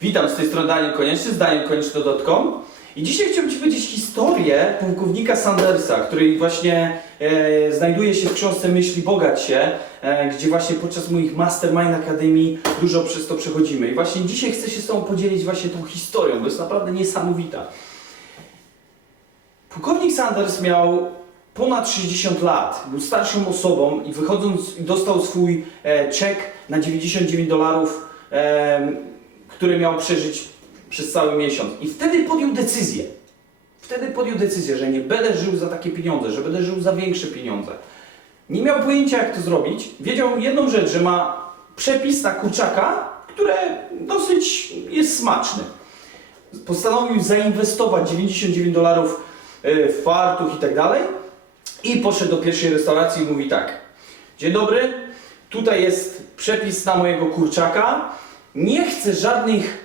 Witam, z tej strony Daniel Konieczny, z danielkonieczny.com i dzisiaj chciałbym Ci powiedzieć historię pułkownika Sandersa, który właśnie e, znajduje się w książce Myśli Bogać się, e, gdzie właśnie podczas moich Mastermind Akademii dużo przez to przechodzimy. I właśnie dzisiaj chcę się z Tobą podzielić właśnie tą historią, bo jest naprawdę niesamowita. Pułkownik Sanders miał ponad 60 lat, był starszą osobą i wychodząc dostał swój e, czek na 99 dolarów, e, który miał przeżyć przez cały miesiąc. I wtedy podjął decyzję. Wtedy podjął decyzję, że nie będę żył za takie pieniądze, że będę żył za większe pieniądze. Nie miał pojęcia, jak to zrobić. Wiedział jedną rzecz, że ma przepis na kurczaka, które dosyć jest smaczny. Postanowił zainwestować 99 dolarów e, w fartuch i tak dalej. I poszedł do pierwszej restauracji i mówi tak. Dzień dobry, tutaj jest przepis na mojego kurczaka. Nie chcę żadnych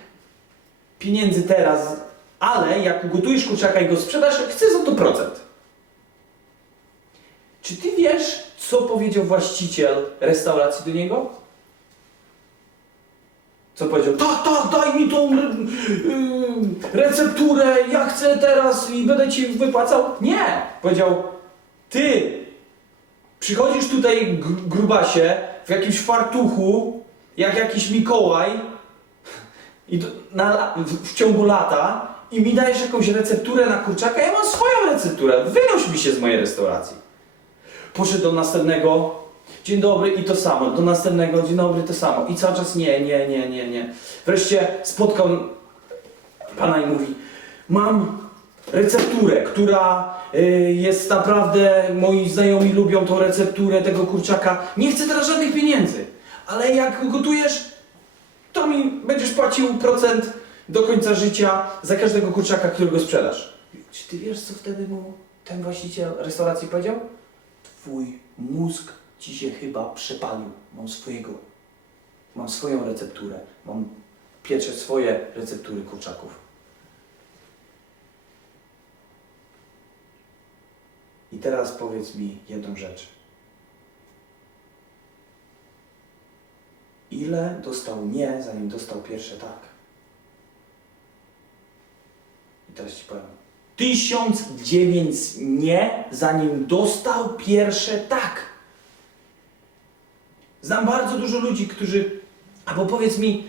pieniędzy teraz, ale jak ugotujesz kurczaka i go sprzedasz, chcę za to procent. Czy ty wiesz, co powiedział właściciel restauracji do niego? Co powiedział? Tak, tak, daj mi tą yy, recepturę, ja chcę teraz i będę ci wypłacał. Nie! Powiedział, ty przychodzisz tutaj gr- grubasie w jakimś fartuchu, jak jakiś Mikołaj i do, na, w ciągu lata i mi dajesz jakąś recepturę na kurczaka, ja mam swoją recepturę, wynoś mi się z mojej restauracji. Poszedł do następnego, dzień dobry i to samo, do następnego, dzień dobry, to samo. I cały czas nie, nie, nie, nie, nie. Wreszcie spotkał pana i mówi, mam recepturę, która y, jest naprawdę, moi znajomi lubią tą recepturę tego kurczaka, nie chcę teraz żadnych pieniędzy, ale jak gotujesz, to mi będziesz płacił procent do końca życia za każdego kurczaka, którego sprzedasz. Czy ty wiesz, co wtedy mu ten właściciel restauracji powiedział? Twój mózg ci się chyba przepalił. Mam swojego, mam swoją recepturę, mam pieczę swoje receptury kurczaków. I teraz powiedz mi jedną rzecz. Ile dostał nie, zanim dostał pierwsze tak? I teraz ci powiem. Tysiąc dziewięć nie, zanim dostał pierwsze tak. Znam bardzo dużo ludzi, którzy, albo powiedz mi,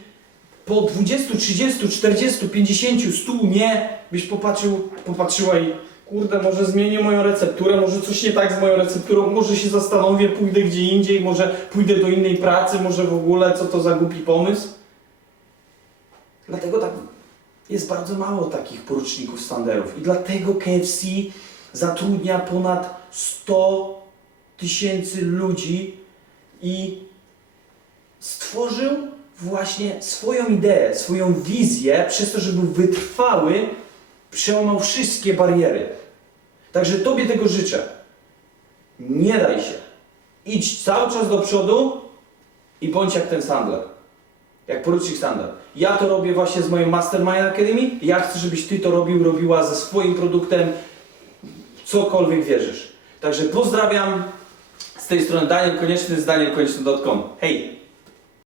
po 20, 30, 40, 50, 100 nie, byś popatrzył, popatrzyła i kurde, może zmienię moją recepturę, może coś nie tak z moją recepturą, może się zastanowię, pójdę gdzie indziej, może pójdę do innej pracy, może w ogóle co to za głupi pomysł. Dlatego tak jest bardzo mało takich poruczników standardów i dlatego KFC zatrudnia ponad 100 tysięcy ludzi i stworzył właśnie swoją ideę, swoją wizję, przez to, żeby wytrwały, przełamał wszystkie bariery. Także Tobie tego życzę. Nie daj się. Idź cały czas do przodu i bądź jak ten Sandler. Jak porucznik Sandler. Ja to robię właśnie z moją Mastermind Academy. Ja chcę, żebyś Ty to robił, robiła ze swoim produktem, cokolwiek wierzysz. Także pozdrawiam. Z tej strony Daniel Konieczny z danielkonieczny.com. Hej!